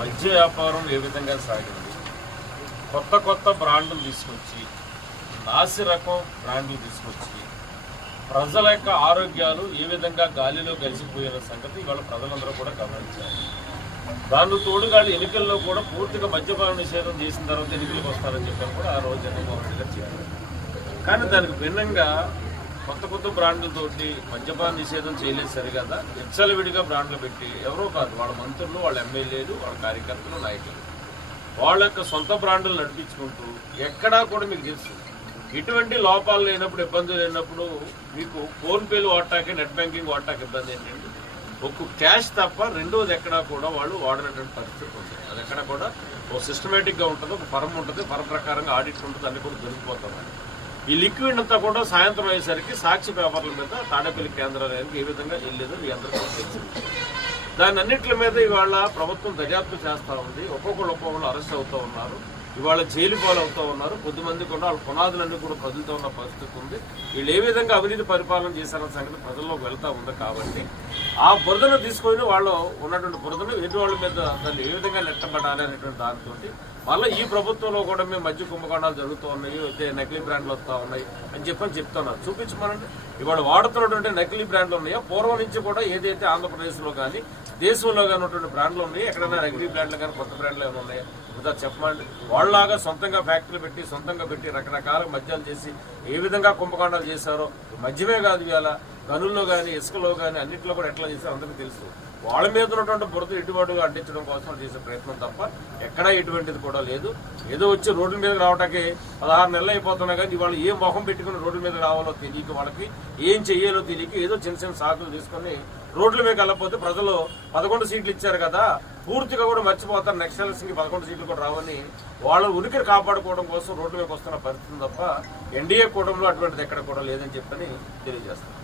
మద్య వ్యాపారం ఏ విధంగా సాగింది? కొత్త కొత్త బ్రాండ్లు తీసుకొచ్చి నాసి రకం బ్రాండ్లు తీసుకొచ్చి ప్రజల యొక్క ఆరోగ్యాలు ఏ విధంగా గాలిలో కలిసిపోయిన సంగతి ఇవాళ ప్రజలందరూ కూడా గమనించారు దాన్ని తోడుగాళ్ళు ఎన్నికల్లో కూడా పూర్తిగా మద్యపాన నిషేధం చేసిన తర్వాత ఎన్నికలకు వస్తారని చెప్పాను కూడా ఆ రోజు జగన్మోహన్ రెడ్డి గారు చెప్పారు. కానీ దానికి భిన్నంగా కొత్త కొత్త బ్రాండ్లతోటి మద్యపాన నిషేధం చేయలేదు సరిగదా. విడిగా బ్రాండ్లు పెట్టి ఎవరో కాదు వాళ్ళ మంత్రులు వాళ్ళ ఎమ్మెల్యేలు వాళ్ళ కార్యకర్తలు నాయకులు. వాళ్ళ యొక్క సొంత బ్రాండ్లు నడిపించుకుంటూ ఎక్కడా కూడా మీకు తెలుసు. ఇటువంటి లోపాలు లేనప్పుడు ఇబ్బంది లేనప్పుడు మీకు ఫోన్పేలు వాడటానికి నెట్ బ్యాంకింగ్ వాడటానికి ఇబ్బంది ఏంటంటే ఒక క్యాష్ తప్ప రెండోది ఎక్కడా కూడా వాళ్ళు వాడినటువంటి పరిస్థితి ఉంది. అది ఎక్కడ కూడా ఒక సిస్టమేటిక్గా ఉంటుంది ఒక పరం ఉంటుంది పరం ప్రకారంగా ఆడిట్ ఉంటుంది అన్ని కూడా దొరికిపోతామని ఈ లిక్విడ్ అంతా కూడా సాయంత్రం అయ్యేసరికి సాక్షి పేపర్ల మీద తాడేపల్లి కేంద్రాలయానికి ఏ విధంగా వెళ్ళేదో మీ అందరికీ తెలిసింది దాని అన్నింటి మీద ఇవాళ ప్రభుత్వం దర్యాప్తు చేస్తూ ఉంది. ఒక్కొక్కళ్ళు ఒక్కొక్కరు అరెస్ట్ అవుతూ ఉన్నారు. ఇవాళ జైలు పాలు అవుతూ ఉన్నారు. కొద్దిమంది కూడా వాళ్ళ పునాదులన్నీ కూడా కదులుతూ ఉన్న పరిస్థితి ఉంది. వీళ్ళు ఏ విధంగా అవినీతి పరిపాలన చేశారన్న సంగతి ప్రజల్లోకి వెళ్తా ఉంది కాబట్టి ఆ బురదను తీసుకొని వాళ్ళు ఉన్నటువంటి బురదను ఎదుటి వాళ్ళ మీద దాన్ని ఏ విధంగా నెట్టబడాలి అనేటువంటి దానితో మళ్ళీ ఈ ప్రభుత్వంలో కూడా మేము మధ్య కుంభకోణాలు జరుగుతూ ఉన్నాయి. అయితే నకిలీ బ్రాండ్లు వస్తూ ఉన్నాయి అని చెప్పని చెప్తున్నారు. చూపించమనండి. ఇవాళ వాడుతున్నటువంటి నకిలీ బ్రాండ్లు ఉన్నాయో? పూర్వం నుంచి కూడా ఏదైతే ఆంధ్రప్రదేశ్లో కానీ దేశంలో కానీ ఉన్నటువంటి బ్రాండ్లు ఉన్నాయి. ఎక్కడైనా నకిలీ బ్రాండ్లు కానీ కొత్త బ్రాండ్లు ఏమైనా ఉన్నాయి? ఇంకా చెప్పమండి వాళ్ళలాగా సొంతంగా ఫ్యాక్టరీలు పెట్టి సొంతంగా పెట్టి రకరకాల మద్యాలు చేసి ఏ విధంగా కుంభకాండాలు చేశారో మద్యమే కాదు ఇవాళ గనుల్లో కానీ ఇసుకలో కానీ అన్నింటిలో కూడా ఎట్లా చేశారో అందరికీ తెలుసు. వాళ్ళ మీద ఉన్నటువంటి బురద ఇటుబాటుగా అడ్డించడం కోసం చేసే ప్రయత్నం తప్ప ఎక్కడా ఎటువంటిది కూడా లేదు. ఏదో వచ్చి రోడ్ల మీద రావడానికి పదహారు నెలలు అయిపోతున్నా కానీ ఇవాళ ఏ మొహం పెట్టుకుని రోడ్ల మీద రావాలో తెలియక వాళ్ళకి ఏం చెయ్యాలో తెలియక ఏదో చిన్న చిన్న సాకులు తీసుకొని రోడ్ల మీద వెళ్ళకపోతే ప్రజలు పదకొండు సీట్లు ఇచ్చారు కదా పూర్తిగా కూడా మర్చిపోతారు. నెక్స్ట్ ఎలక్షన్కి పదకొండు సీట్లు కూడా రావని వాళ్ళ ఉనికిని కాపాడుకోవడం కోసం రోడ్ల మీదకి వస్తున్న పరిస్థితి తప్ప ఎన్డీఏ కూటమిలో అటువంటిది ఎక్కడ కూడా లేదని చెప్పని తెలియజేస్తారు